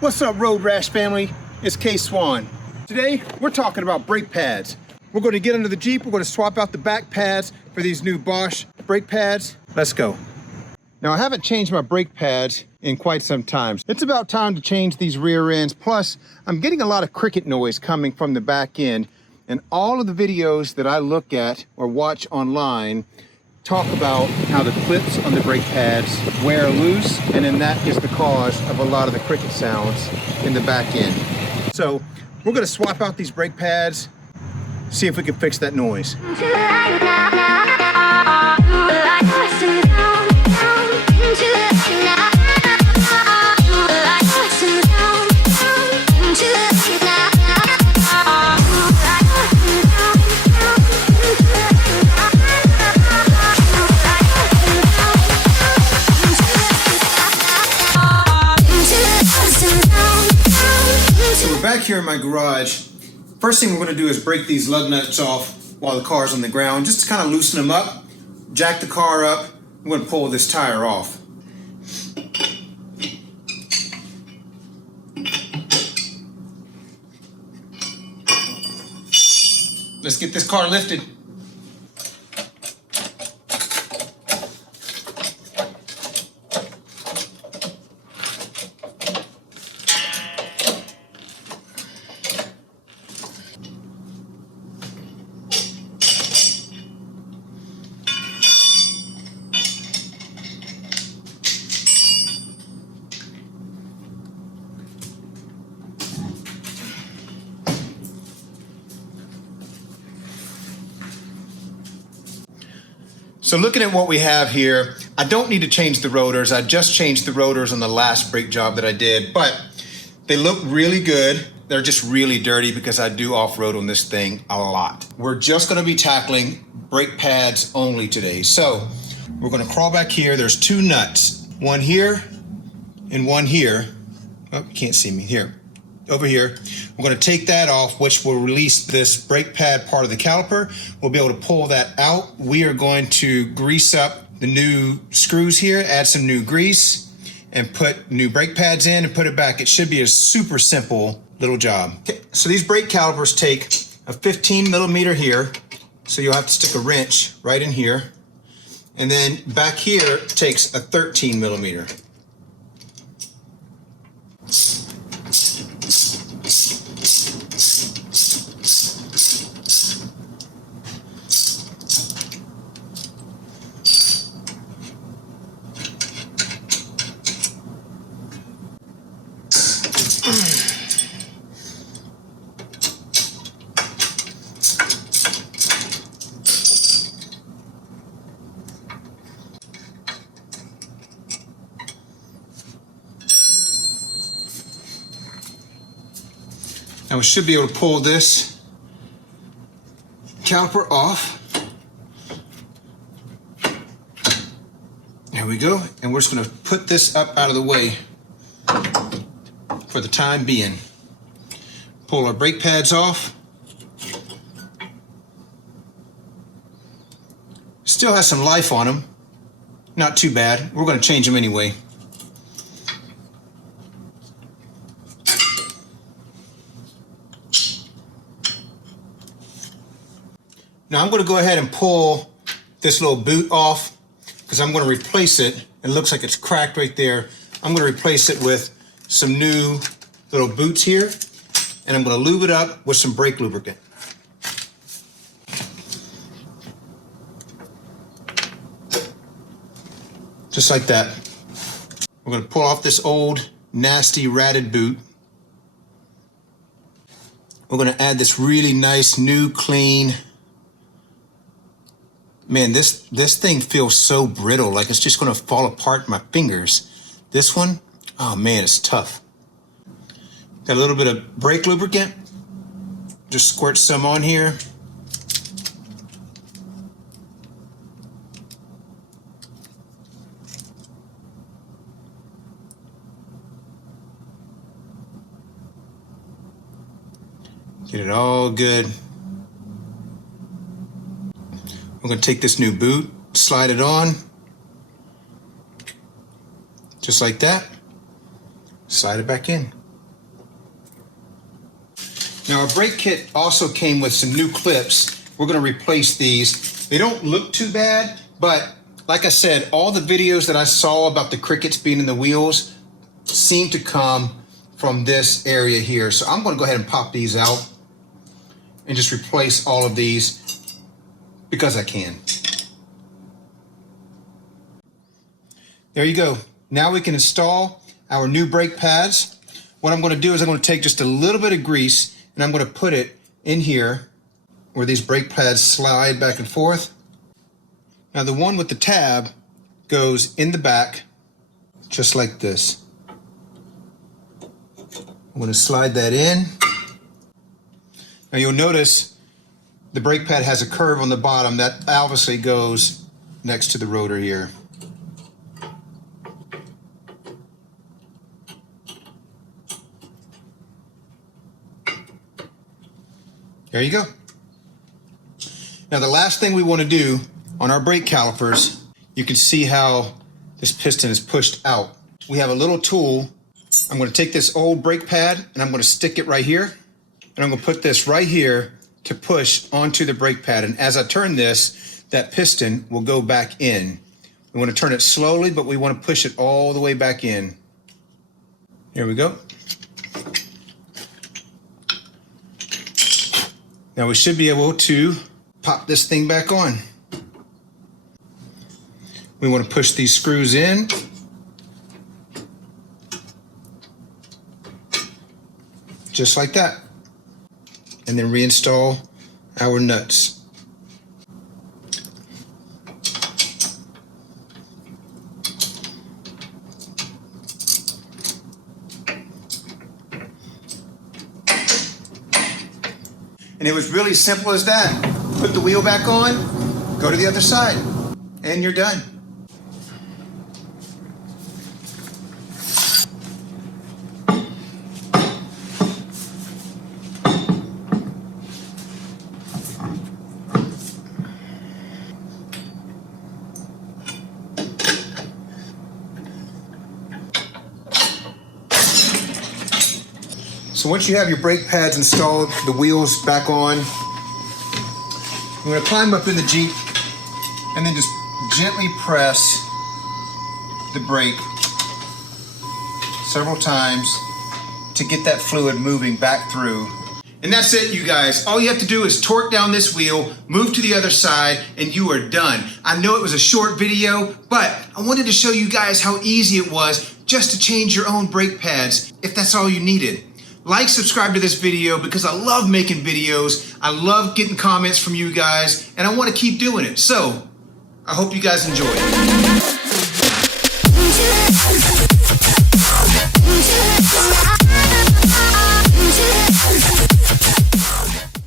What's up, Road Rash family? It's K Swan. Today, we're talking about brake pads. We're going to get under the Jeep, we're going to swap out the back pads for these new Bosch brake pads. Let's go. Now, I haven't changed my brake pads in quite some time. It's about time to change these rear ends. Plus, I'm getting a lot of cricket noise coming from the back end, and all of the videos that I look at or watch online talk about how the clips on the brake pads wear loose, and then that is the cause of a lot of the cricket sounds in the back end. So we're going to swap out these brake pads, see if we can fix that noise. Back here in my garage, first thing we're going to do is break these lug nuts off while the car's on the ground, just to kind of loosen them up, jack the car up. I'm going to pull this tire off. Let's get this car lifted. So looking at what we have here, I don't need to change the rotors. I just changed the rotors on the last brake job that I did, but they look really good. They're just really dirty because I do off-road on this thing a lot. We're just gonna be tackling brake pads only today. So we're gonna crawl back here. There's two nuts, one here and one here. Oh, you can't see me here. Over here, we're going to take that off, which will release this brake pad part of the caliper. We'll be able to pull that out. We are going to grease up the new screws here, add some new grease, and put new brake pads in and put it back. It should be a super simple little job. Okay, so these brake calipers take a 15 millimeter here, so you'll have to stick a wrench right in here. And then back here takes a 13 millimeter. Now we should be able to pull this caliper off. There we go. And we're just going to put this up out of the way for the time being. Pull our brake pads off. Still has some life on them. Not too bad. We're going to change them anyway. Now I'm going to go ahead and pull this little boot off because I'm going to replace it. It looks like it's cracked right there. I'm going to replace it with some new little boots here, and I'm going to lube it up with some brake lubricant. Just like that. We're going to pull off this old, nasty, ratted boot. We're going to add this really nice, new, clean. Man, this thing feels so brittle, like it's just gonna fall apart in my fingers. This one, oh man, it's tough. Got a little bit of brake lubricant. Just squirt some on here. Get it all good. I'm going to take this new boot, slide it on, just like that, slide it back in. Now our brake kit also came with some new clips. We're gonna replace these. They don't look too bad, but like I said, all the videos that I saw about the crickets being in the wheels seem to come from this area here. So I'm gonna go ahead and pop these out and just replace all of these because I can. There you go. Now we can install our new brake pads. What I'm gonna do is I'm gonna take just a little bit of grease and I'm gonna put it in here where these brake pads slide back and forth. Now the one with the tab goes in the back, just like this. I'm gonna slide that in. Now you'll notice the brake pad has a curve on the bottom that obviously goes next to the rotor here. There you go. Now the last thing we want to do on our brake calipers, you can see how this piston is pushed out. We have a little tool. I'm going to take this old brake pad and I'm going to stick it right here. And I'm going to put this right here to push onto the brake pad. And as I turn this, that piston will go back in. We want to turn it slowly, but we want to push it all the way back in. Here we go. Now we should be able to pop this thing back on. We want to push these screws in. Just like that. And then reinstall our nuts. And it was really simple as that. Put the wheel back on, go to the other side, and you're done. So once you have your brake pads installed, the wheels back on, you're going to climb up in the Jeep and then just gently press the brake several times to get that fluid moving back through. And that's it, you guys. All you have to do is torque down this wheel, move to the other side, and you are done. I know it was a short video, but I wanted to show you guys how easy it was just to change your own brake pads if that's all you needed. Like, subscribe to this video because I love making videos. I love getting comments from you guys, and I want to keep doing it. So, I hope you guys enjoy it.